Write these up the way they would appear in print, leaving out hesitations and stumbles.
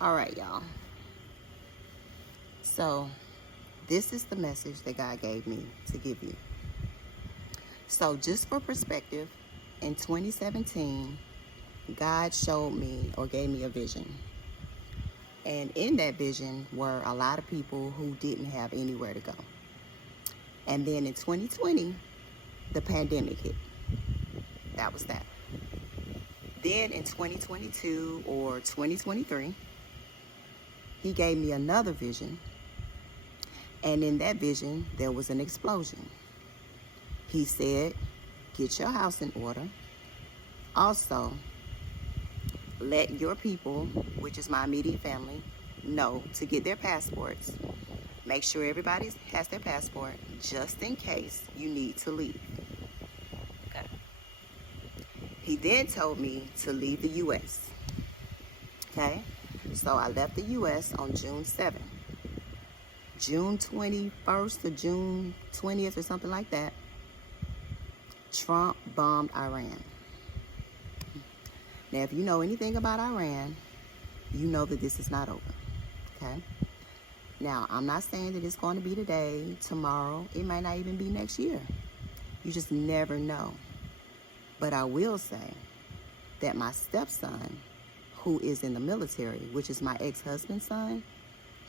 All right, y'all. So this is the message that God gave me to give you. So just for perspective, in 2017, God showed me or gave me a vision. And in that vision were a lot of people who didn't have anywhere to go. And then in 2020, the pandemic hit. That was that. Then in 2022 or 2023, he gave me another vision. And in that vision, there was an explosion. He said, get your house in order. Also, let your people, which is my immediate family, know to get their passports. Make sure everybody has their passport just in case you need to leave. Okay. He then told me to leave the U.S. Okay. So I left the U.S. on June 7th. June 21st or June 20th or something like that, Trump bombed Iran. Now, if you know anything about Iran, you know that this is not over. Okay. Now, I'm not saying that it's going to be today, tomorrow. It might not even be next year. You just never know. But I will say that my stepson, who is in the military, which is my ex-husband's son,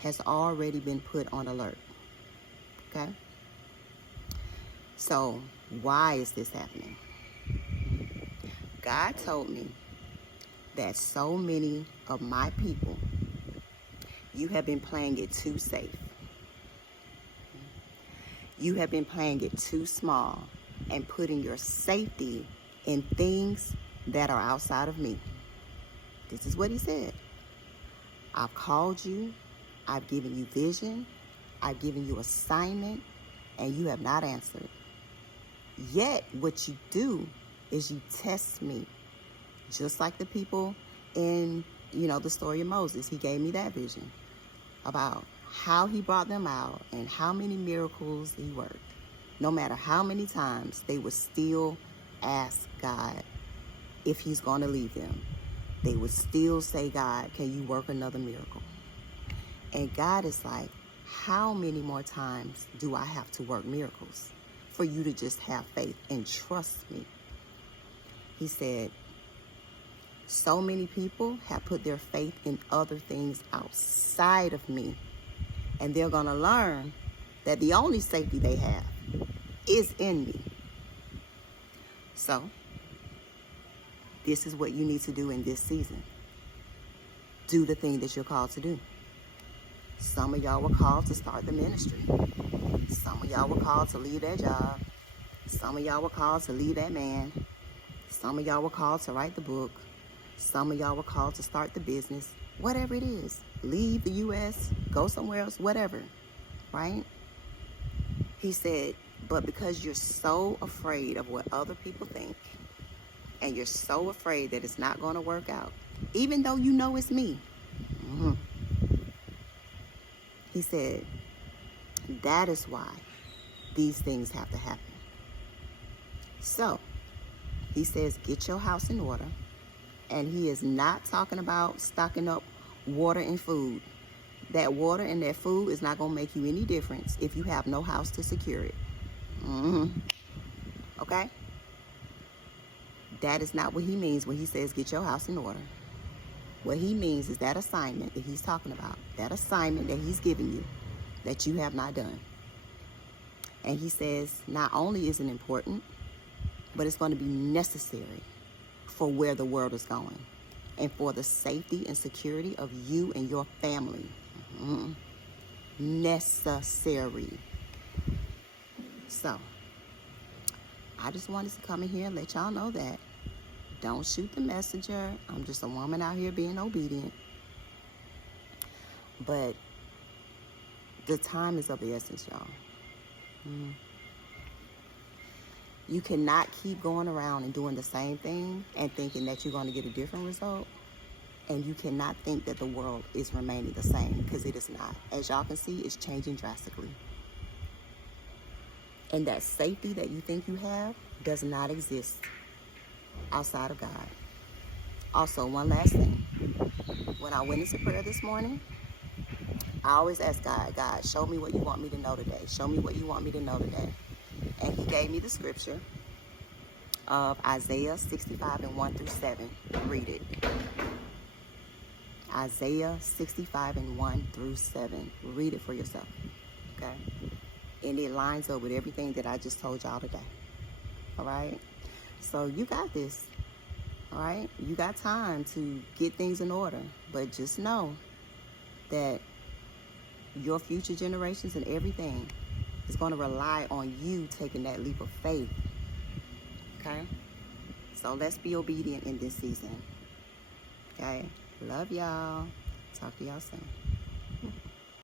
has already been put on alert. Okay? So, why is this happening? God told me that so many of my people, you have been playing it too safe. You have been playing it too small and putting your safety in things that are outside of me. This is what he said. I've called you. I've given you vision. I've given you assignment, and you have not answered. Yet, what you do is you test me. Just like the people in, the story of Moses. He gave me that vision about how he brought them out and how many miracles he worked. No matter how many times, they would still ask God if he's going to leave them. They would still say, God, can you work another miracle? And God is like, how many more times do I have to work miracles for you to just have faith and trust me? He said, so many people have put their faith in other things outside of me. And they're going to learn that the only safety they have is in me. So, this is what you need to do in this season. Do the thing that you're called to do. Some of y'all were called to start the ministry. Some of y'all were called to leave that job. Some of y'all were called to leave that man. Some of y'all were called to write the book. Some of y'all were called to start the business. Whatever it is. Leave the U.S., go somewhere else, whatever. Right? He said, but because you're so afraid of what other people think, and you're so afraid that it's not going to work out, even though you know it's me. He said, that is why these things have to happen. So, he says, get your house in order. And he is not talking about stocking up water and food. That water and that food is not going to make you any difference if you have no house to secure it. Okay? That is not what he means when he says get your house in order. What he means is that assignment that he's talking about, that assignment that he's giving you that you have not done. And he says not only is it important, but it's going to be necessary for where the world is going and for the safety and security of you and your family. Necessary. So, I just wanted to come in here and let y'all know that. Don't shoot the messenger. I'm just a woman out here being obedient. But the time is of the essence, y'all. You cannot keep going around and doing the same thing and thinking that you're going to get a different result. And you cannot think that the world is remaining the same, because it is not. As y'all can see, it's changing drastically. And that safety that you think you have does not exist outside of God. Also, one last thing. When I went into prayer this morning, I always ask God, show me what you want me to know today. Show me what you want me to know today. And he gave me the scripture of Isaiah 65 and 1 through 7. Read it. Isaiah 65 and 1 through 7. Read it for yourself. Okay? And it lines up with everything that I just told y'all today. All right? So you got this. All right? You got time to get things in order. But just know that your future generations and everything is going to rely on you taking that leap of faith. Okay? So let's be obedient in this season. Okay? Love y'all. Talk to y'all soon.